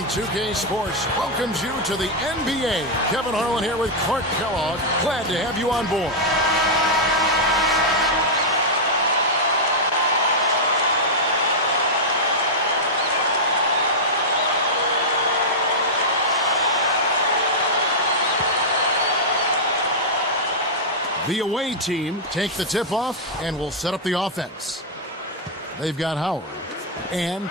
And 2K Sports welcomes you to the NBA. Kevin Harlan here with Clark Kellogg. Glad to have you on board. The away team take the tip-off and will set up the offense. They've got Howard. And,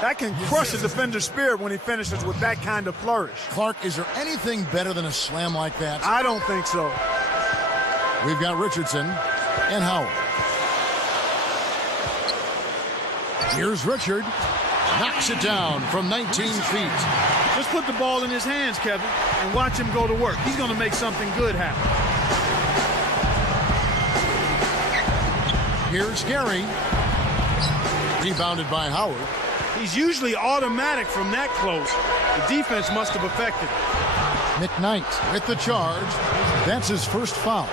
that can crush a defender's spirit when he finishes with that kind of flourish. Clark, is there anything better than a slam like that? I don't think so. We've got Richardson and Howard. Here's Richard. Knocks it down from 19 feet. Just put the ball in his hands, Kevin, and watch him go to work. He's going to make something good happen. Here's Gary. Rebounded by Howard. He's usually automatic from that close. The defense must have affected him. McKnight with the charge. That's his first foul.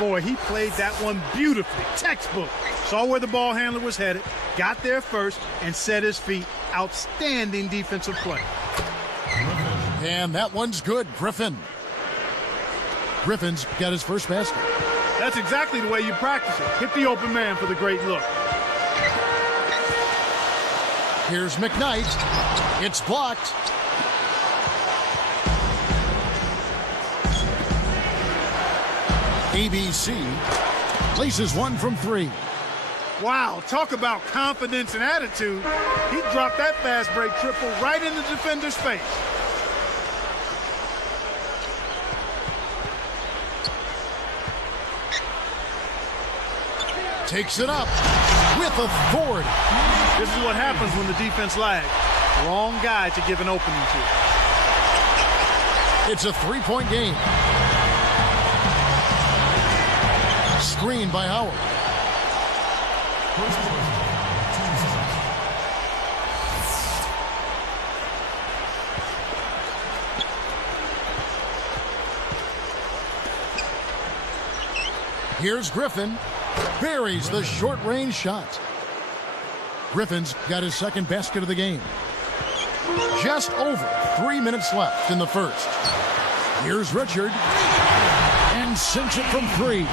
Boy, he played that one beautifully. Textbook. Saw where the ball handler was headed, got there first, and set his feet. Outstanding defensive play. And that one's good. Griffin's got his first basket. That's exactly the way you practice it. Hit the open man for the great look. Here's McKnight. It's blocked. ABC places one from three. Wow, talk about confidence and attitude. He dropped that fast break triple right in the defender's face. Takes it up with authority. This is what happens when the defense lags. Wrong guy to give an opening to. It's a three-point game. Screen by Howard. Here's Griffin. Buries the short-range shot. Griffin's got his second basket of the game. Just over 3 minutes left in the first. Here's Richard. And sinks it from three.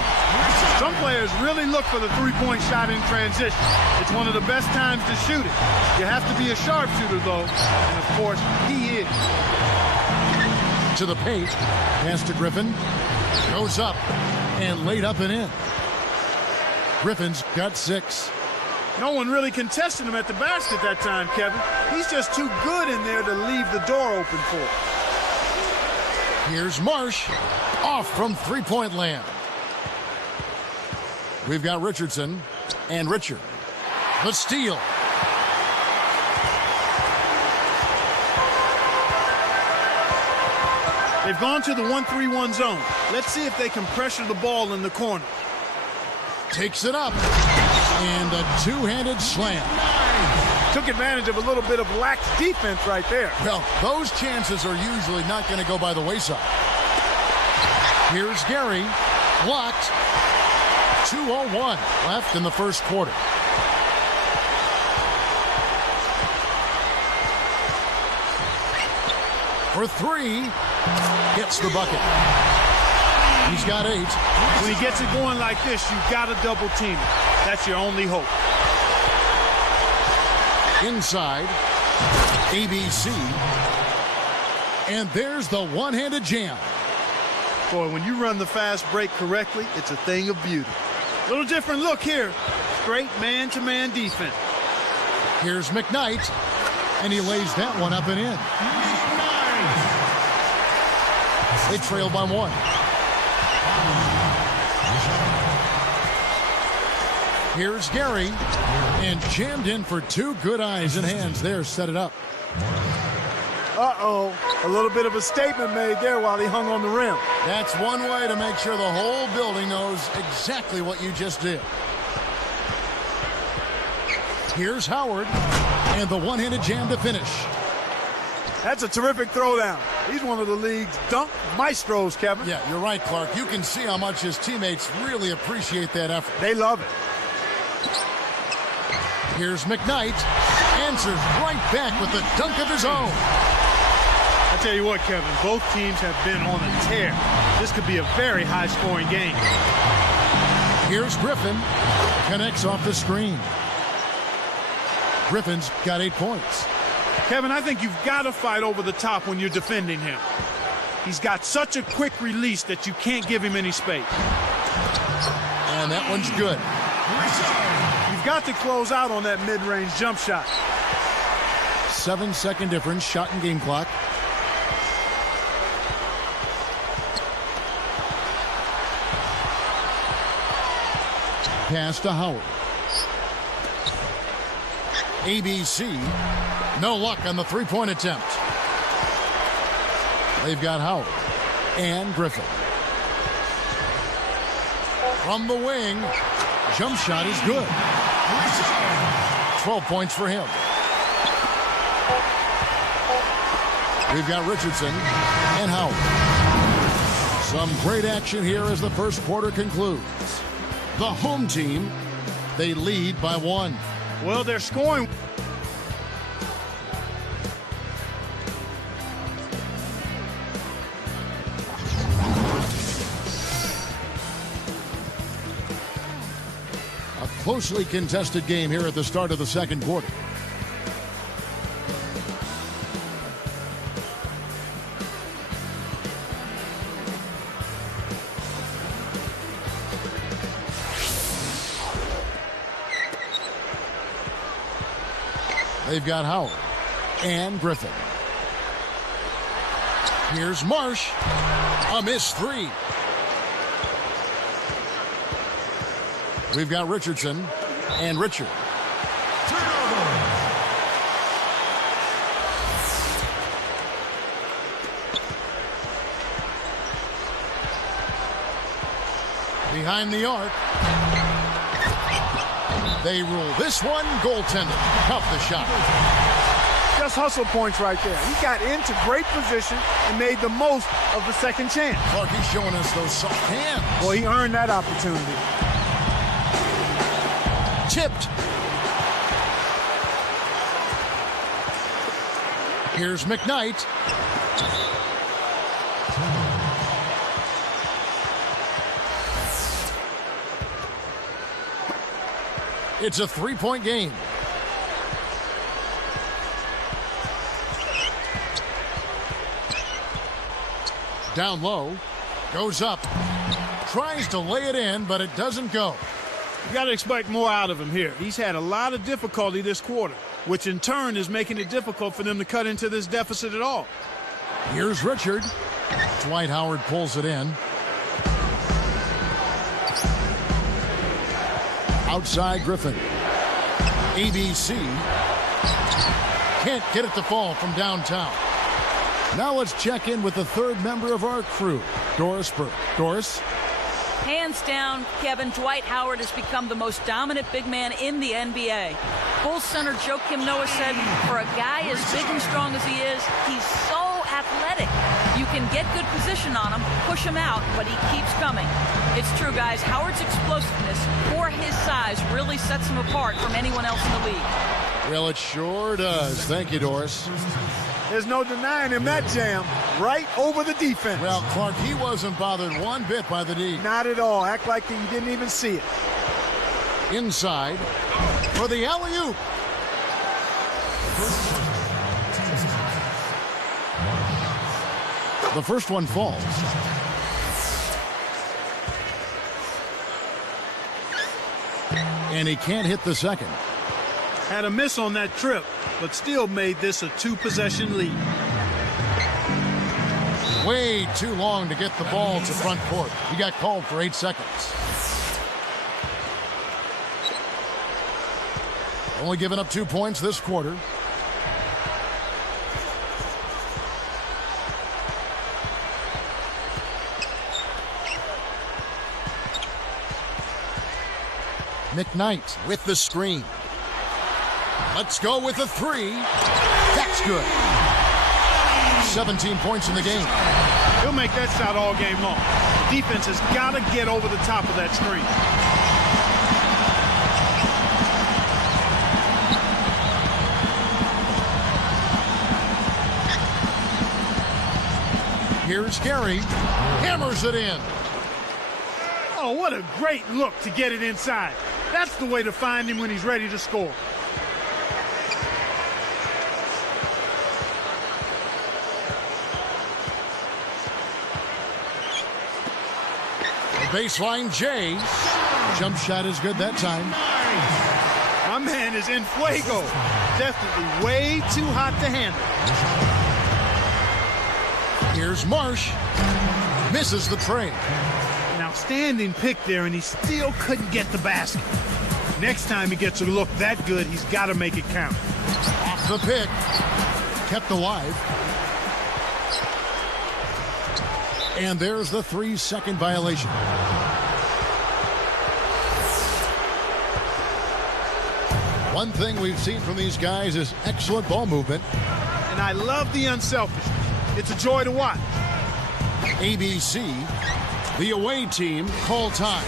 Some players really look for the three-point shot in transition. It's one of the best times to shoot it. You have to be a sharpshooter, though. And, of course, he is. To the paint. Pass to Griffin. Goes up. And laid up and in. Griffin's got 6. No one really contested him at the basket that time, Kevin. He's just too good in there to leave the door open for. Here's Marsh. Off from three-point land. We've got Richardson and Richard. The steal. They've gone to the 1-3-1 zone. Let's see if they can pressure the ball in the corner. Takes it up. And a two-handed slam. Took advantage of a little bit of lax defense right there. Well, those chances are usually not going to go by the wayside. Here's Gary. Blocked. 2:01 left in the first quarter. For three. Gets the bucket. He's got 8. When he gets it going like this, you've got to double team it. That's your only hope. Inside. ABC. And there's the one-handed jam. Boy, when you run the fast break correctly, it's a thing of beauty. Little different look here. Straight man-to-man defense. Here's McKnight. And he lays that one up and in. They trail by 1. Here's Gary. And jammed in for 2 good eyes and hands there. Set it up. Uh-oh. A little bit of a statement made there while he hung on the rim. That's one way to make sure the whole building knows exactly what you just did. Here's Howard. And the one-handed jam to finish. That's a terrific throwdown. He's one of the league's dunk maestros, Kevin. Yeah, you're right, Clark. You can see how much his teammates really appreciate that effort. They love it. Here's McKnight. answers right back with the dunk of his own. I tell you what, Kevin, both teams have been on a tear. This could be a very high-scoring game. Here's Griffin. Connects off the screen. Griffin's got 8 points. Kevin, I think you've got to fight over the top when you're defending him. He's got such a quick release that you can't give him any space. And that one's good. You've got to close out on that mid-range jump shot. 7-second difference, shot and game clock. Pass to Howard. ABC, no luck on the three-point attempt. They've got Howard and Griffin. From the wing, jump shot is good. 12 points for him. We've got Richardson and Howard. Some great action here as the first quarter concludes. The home team, they lead by 1. Well, they're scoring. A closely contested game here at the start of the second quarter. They've got Howard and Griffin. Here's Marsh. A missed 3. We've got Richardson and Richard. Behind the arc. They rule this one goaltender. Tough the shot. Just hustle points right there. He got into great position and made the most of the second chance. Clark, he's showing us those soft hands. Well, he earned that opportunity. Tipped. Here's McKnight. It's a 3-point game. Down low, goes up, tries to lay it in, but it doesn't go. You got to expect more out of him here. He's had a lot of difficulty this quarter, which in turn is making it difficult for them to cut into this deficit at all. Here's Richard. Dwight Howard pulls it in. Outside Griffin. ABC can't get it to fall from downtown. Now let's check in with the third member of our crew, Doris Burke. Doris? Hands down, Kevin, Dwight Howard has become the most dominant big man in the NBA. Bulls center Joakim Noah said, for a guy as big and strong as he is, he's so athletic. You can get good position on him, push him out, but he keeps coming. It's true, guys. Howard's explosiveness for his size really sets him apart from anyone else in the league. Well, it sure does. Thank you, Doris. There's no denying him that jam right over the defense. Well, Clark, he wasn't bothered one bit by the D. Not at all. Act like he didn't even see it. Inside for the alley-oop. The first one falls. And he can't hit the second. Had a miss on that trip, but still made this a 2-possession lead. Way too long to get the ball to front court. He got called for 8 seconds. Only giving up 2 points this quarter. McKnight with the screen. Let's go with a 3. That's good. 17 points in the game. He'll make that shot all game long. Defense has got to get over the top of that screen. Here's Gary. Hammers it in. Oh, what a great look to get it inside. That's the way to find him when he's ready to score. Baseline Jay. Jump shot is good that time. My man is in fuego. Definitely way too hot to handle. Here's Marsh. Misses the tray. An outstanding pick there, and he still couldn't get the basket. Next time he gets a look that good, he's got to make it count. Off the pick. Kept alive. And there's the 3-second violation. One thing we've seen from these guys is excellent ball movement. And I love the unselfishness. It's a joy to watch. ABC, the away team, call time.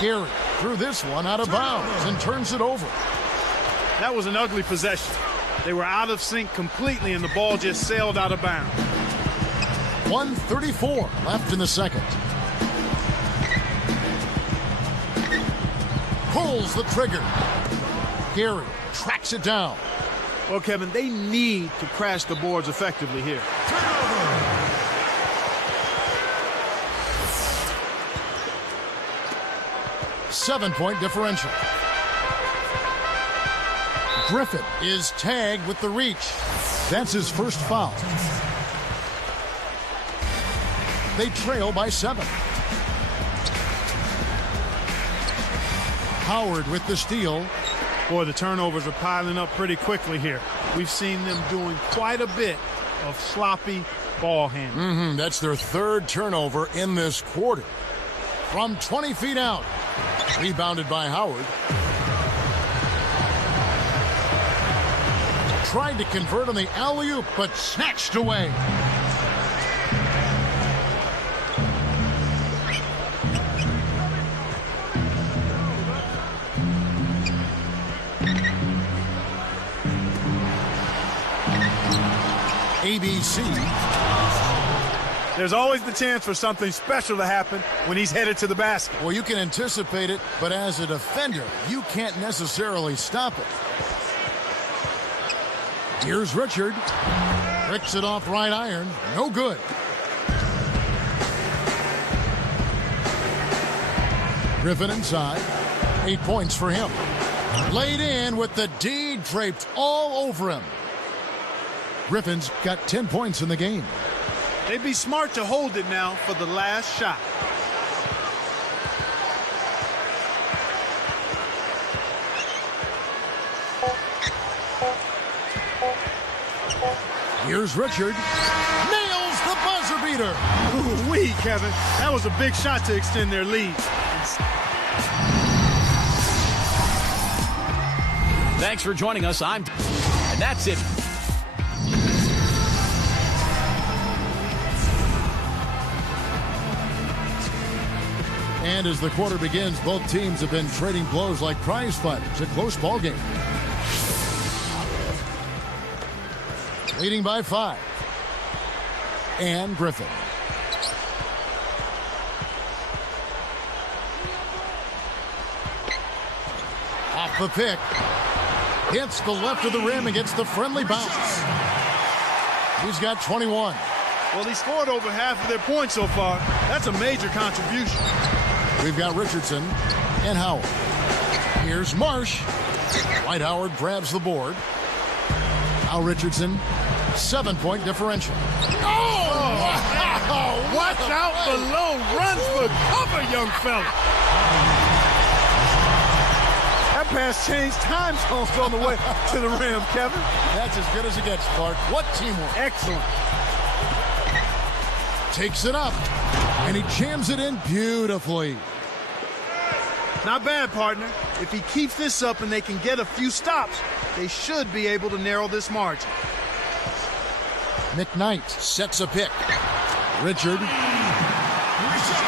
Gary threw this one out of bounds and turns it over. That was an ugly possession. They were out of sync completely, and the ball just sailed out of bounds. 1:34 left in the second. Pulls the trigger. Gary tracks it down. Well, Kevin, they need to crash the boards effectively here. 7-point differential. Griffin is tagged with the reach. That's his first foul. They trail by 7. Howard with the steal. Boy, the turnovers are piling up pretty quickly here. We've seen them doing quite a bit of sloppy ball handling. That's their third turnover in this quarter. From 20 feet out. Rebounded by Howard. Tried to convert on the alley-oop, but snatched away. ABC. There's always the chance for something special to happen when he's headed to the basket. Well, you can anticipate it, but as a defender, you can't necessarily stop it. Here's Richard. Ricks it off right iron. No good. Griffin inside. 8 points for him. Laid in with the D draped all over him. Griffin's got 10 points in the game. They'd be smart to hold it now for the last shot. Here's Richard. Nails the buzzer beater. Ooh-wee, Kevin. That was a big shot to extend their lead. Thanks for joining us. And that's it. And as the quarter begins, both teams have been trading blows like prize fighters. A close ball game. Leading by 5. And Griffin. Off the pick. Hits the left of the rim and gets the friendly bounce. He's got 21. Well, he scored over half of their points so far. That's a major contribution. We've got Richardson and Howard. Here's Marsh. Dwight Howard grabs the board. Now Richardson, 7-point differential. Oh! Wow. Watch out below. Runs for cover, young fella. That pass changed time zones on the way to the rim, Kevin. That's as good as it gets, Clark. What teamwork. Excellent. Takes it up, and he jams it in beautifully. Not bad, partner. If he keeps this up and they can get a few stops, they should be able to narrow this margin. McKnight sets a pick. Richard.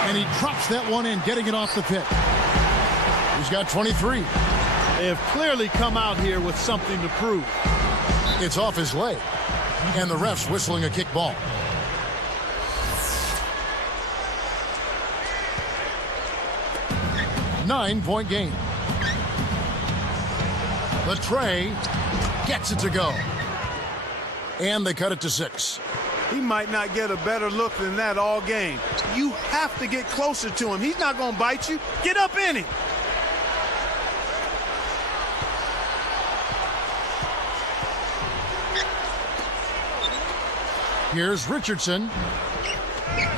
And he drops that one in, getting it off the pick. He's got 23. They have clearly come out here with something to prove. It's off his leg, and the ref's whistling a kick ball. Nine-point game. The tray gets it to go. And they cut it to 6. He might not get a better look than that all game. You have to get closer to him. He's not going to bite you. Get up in him. Here's Richardson.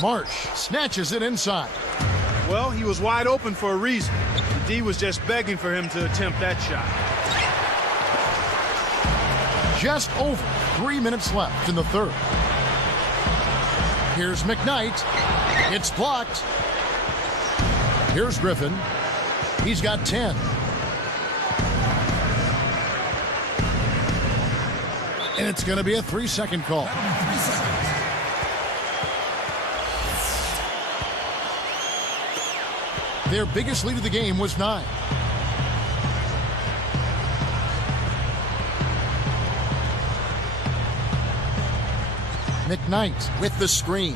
Marsh snatches it inside. Well, he was wide open for a reason. The D was just begging for him to attempt that shot. Just over 3 minutes left in the third. Here's McKnight. It's blocked. Here's Griffin. He's got 10. And it's going to be a 3-second call. Their biggest lead of the game was 9. McKnight with the screen.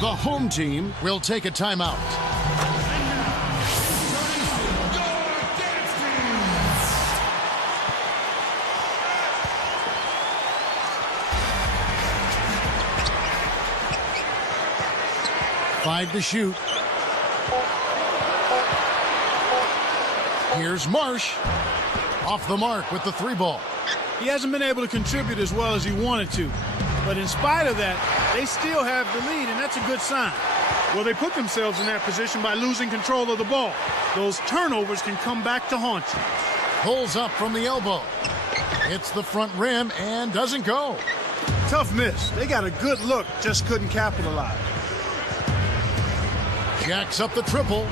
The home team will take a timeout. Five to shoot. Here's Marsh. Off the mark with the 3 ball. He hasn't been able to contribute as well as he wanted to. But in spite of that, they still have the lead, and that's a good sign. Well, they put themselves in that position by losing control of the ball. Those turnovers can come back to haunt you. Pulls up from the elbow. Hits the front rim and doesn't go. Tough miss. They got a good look, just couldn't capitalize. Jacks up the triple,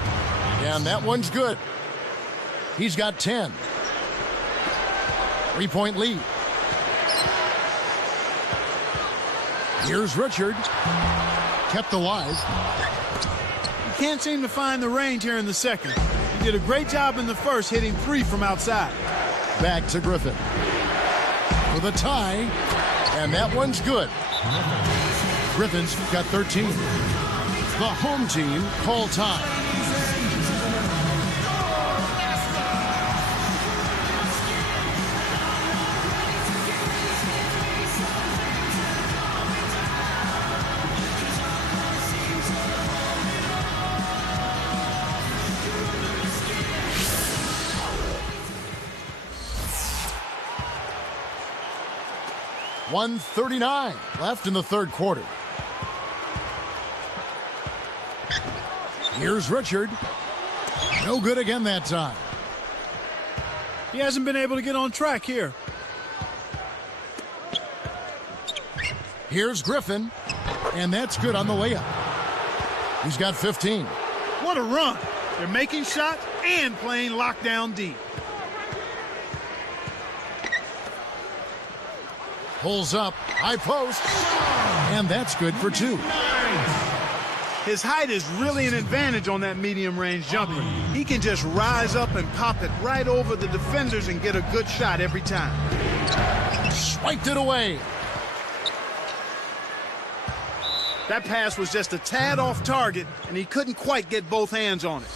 and that one's good. He's got 10. 3-point lead. Here's Richard. Kept alive. He can't seem to find the range here in the second. He did a great job in the first, hitting 3 from outside. Back to Griffin. For the tie, and that one's good. Griffin's got 13. The home team call time. .139 left in the third quarter. Here's Richard. No good again that time. He hasn't been able to get on track here. Here's Griffin, and that's good on the layup. He's got 15. What a run. They're making shots and playing lockdown D. Pulls up, high post, and that's good for 2. His height is really an advantage on that medium-range jumper. He can just rise up and pop it right over the defenders and get a good shot every time. Swiped it away. That pass was just a tad off target, and he couldn't quite get both hands on it.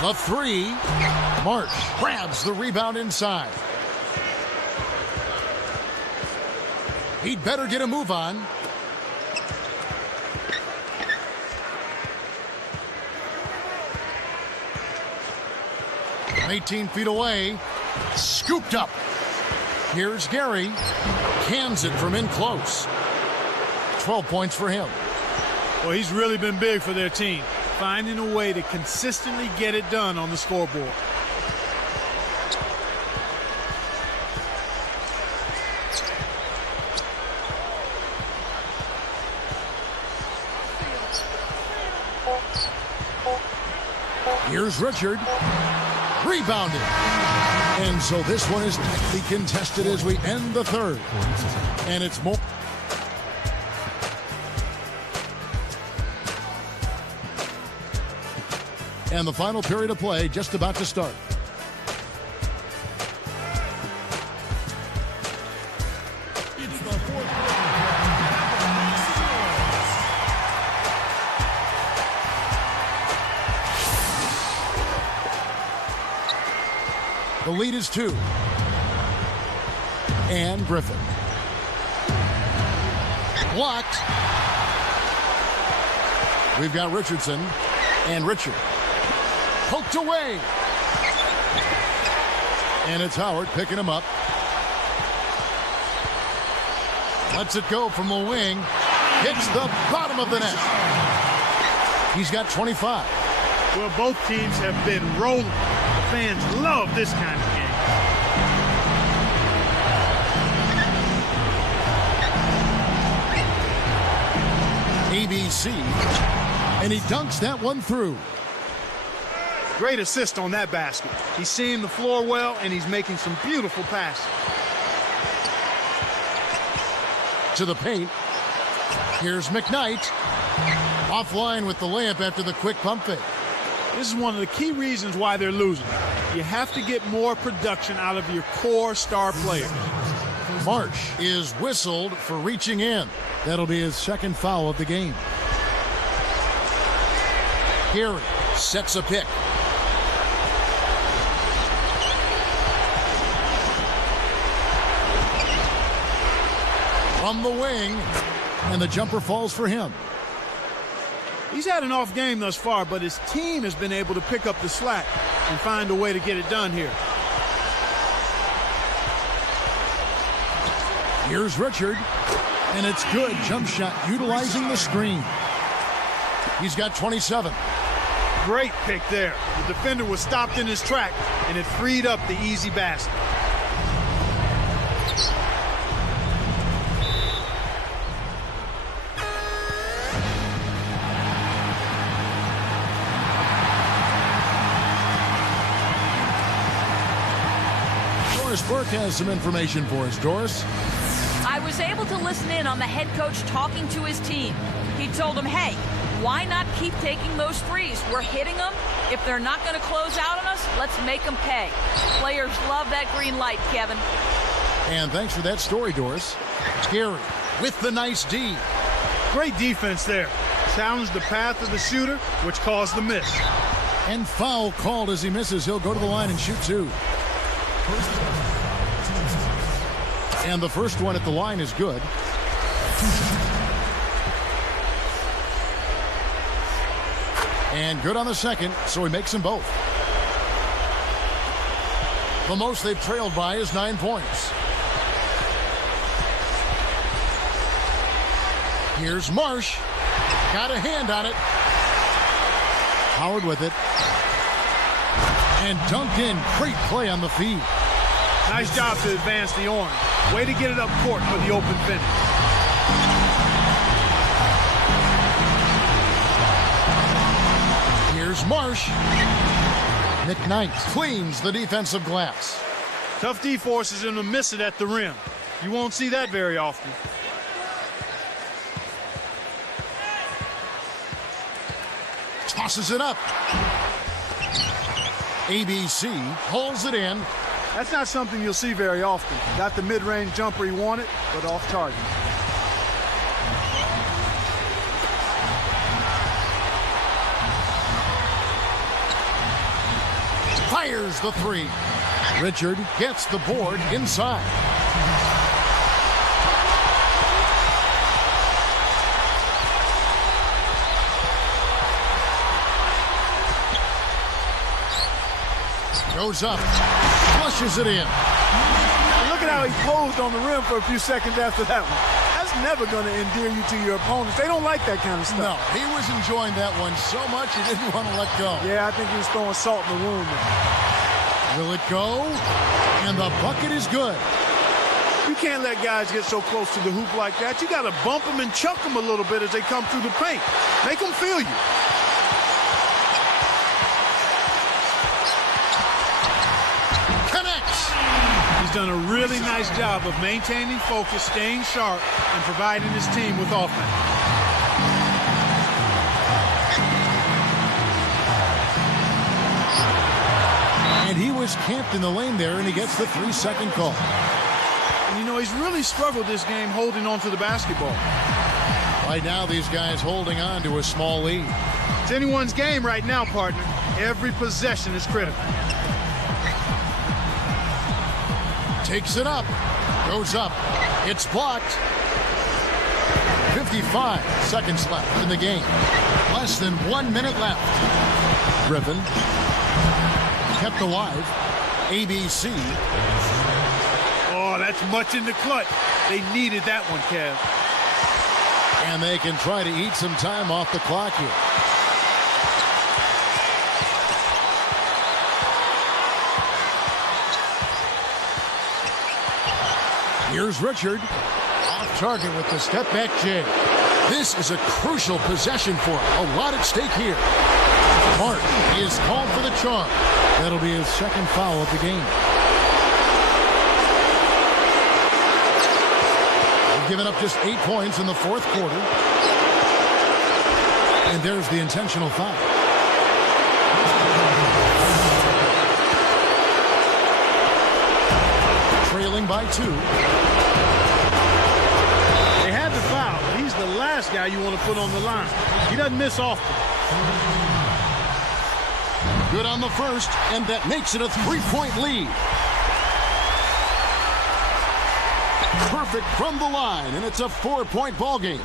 The 3. Marsh grabs the rebound inside. He'd better get a move on. From 18 feet away. Scooped up. Here's Gary. Cans it from in close. 12 points for him. Well, he's really been big for their team, finding a way to consistently get it done on the scoreboard. Here's Richard. Rebounded. And so this one is tightly contested as we end the third. And it's more. And the final period of play just about to start. The lead is 2. And Griffin. Blocked. We've got Richardson and Richard. Poked away. And it's Howard picking him up. Lets it go from the wing. Hits the bottom of the net. He's got 25. Well, both teams have been rolling. The fans love this kind of game. ABC. And he dunks that one through. Great assist on that basket. He's seeing the floor well, and he's making some beautiful passes. To the paint. Here's McKnight. Offline with the layup after the quick pump fake. This is one of the key reasons why they're losing. You have to get more production out of your core star players. Marsh is whistled for reaching in. That'll be his second foul of the game. Gary sets a pick. From the wing, and the jumper falls for him. He's had an off game thus far, but his team has been able to pick up the slack and find a way to get it done here. Here's Richard, and it's good. Jump shot utilizing the screen. He's got 27. Great pick there. The defender was stopped in his track, and it freed up the easy basket. Doris Burke has some information for us. Doris? I was able to listen in on the head coach talking to his team. He told them, hey, why not keep taking those threes? We're hitting them. If they're not going to close out on us, let's make them pay. Players love that green light, Kevin. And thanks for that story, Doris. Gary with the nice D. Great defense there. Challenged the path of the shooter, which caused the miss. And foul called as he misses. He'll go to the line and shoot 2. And the first one at the line is good. And good on the second, so he makes them both. The most they've trailed by is 9 points. Here's Marsh. Got a hand on it. Howard with it. And dunked in. Great play on the feed. Nice job to advance the orange. Way to get it up court for the open finish. Here's Marsh. McKnight cleans the defensive glass. Tough D forces him to miss it at the rim. You won't see that very often. Tosses it up. ABC holds it in. That's not something you'll see very often. Got the mid-range jumper he wanted, but off target. Fires the 3. Richard gets the board inside. Goes up, flushes it in. Look at how he posed on the rim for a few seconds after that one. That's never going to endear you to your opponents. They don't like that kind of stuff. No, he was enjoying that one so much he didn't want to let go. Yeah, I think he was throwing salt in the wound there. Will it go? And the bucket is good. You can't let guys get so close to the hoop like that. You got to bump them and chuck them a little bit as they come through the paint. Make them feel you. done a really nice job of maintaining focus, staying sharp, and providing his team with offense. And he was camped in the lane there, and he gets the 3-second call. And you know, he's really struggled this game holding on to the basketball. Right now, these guys holding on to a small lead. It's anyone's game right now, partner. Every possession is critical. Takes it up. Goes up. It's blocked. 55 seconds left in the game. Less than 1 minute left. Griffin. Kept alive. ABC. Oh, that's much in the clutch. They needed that one, Kev. And they can try to eat some time off the clock here. Here's Richard. Off target with the step back J. This is a crucial possession for him. A lot at stake here. Martin is called for the charge. That'll be his second foul of the game. They've given up just 8 points in the fourth quarter. And there's the intentional foul. Trailing by 2. They had the foul, but he's the last guy you want to put on the line. He doesn't miss often. Good on the first, and that makes it a 3-point lead. Perfect from the line, and it's a 4-point ball game.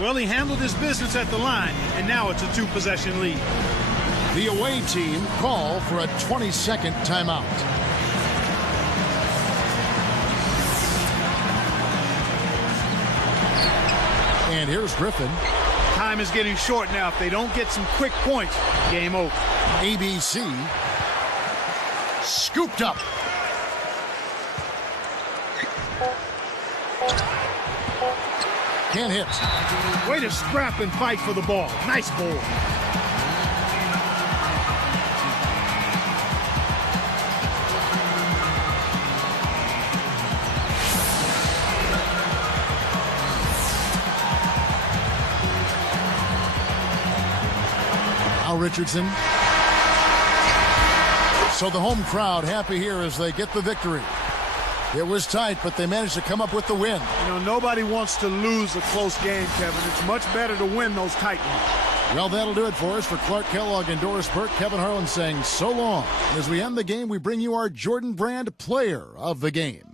Well, he handled his business at the line, and now it's a 2-possession lead. The away team call for a 20-second timeout. And here's Griffin. Time is getting short now. If they don't get some quick points, game over. ABC scooped up. Can't hit. Way to scrap and fight for the ball. Nice ball. Now Richardson. So the home crowd happy here as they get the victory. It was tight, but they managed to come up with the win. You know, nobody wants to lose a close game, Kevin. It's much better to win those tight ones. Well, that'll do it for us. For Clark Kellogg and Doris Burke, Kevin Harlan saying so long. As we end the game, we bring you our Jordan Brand Player of the Game.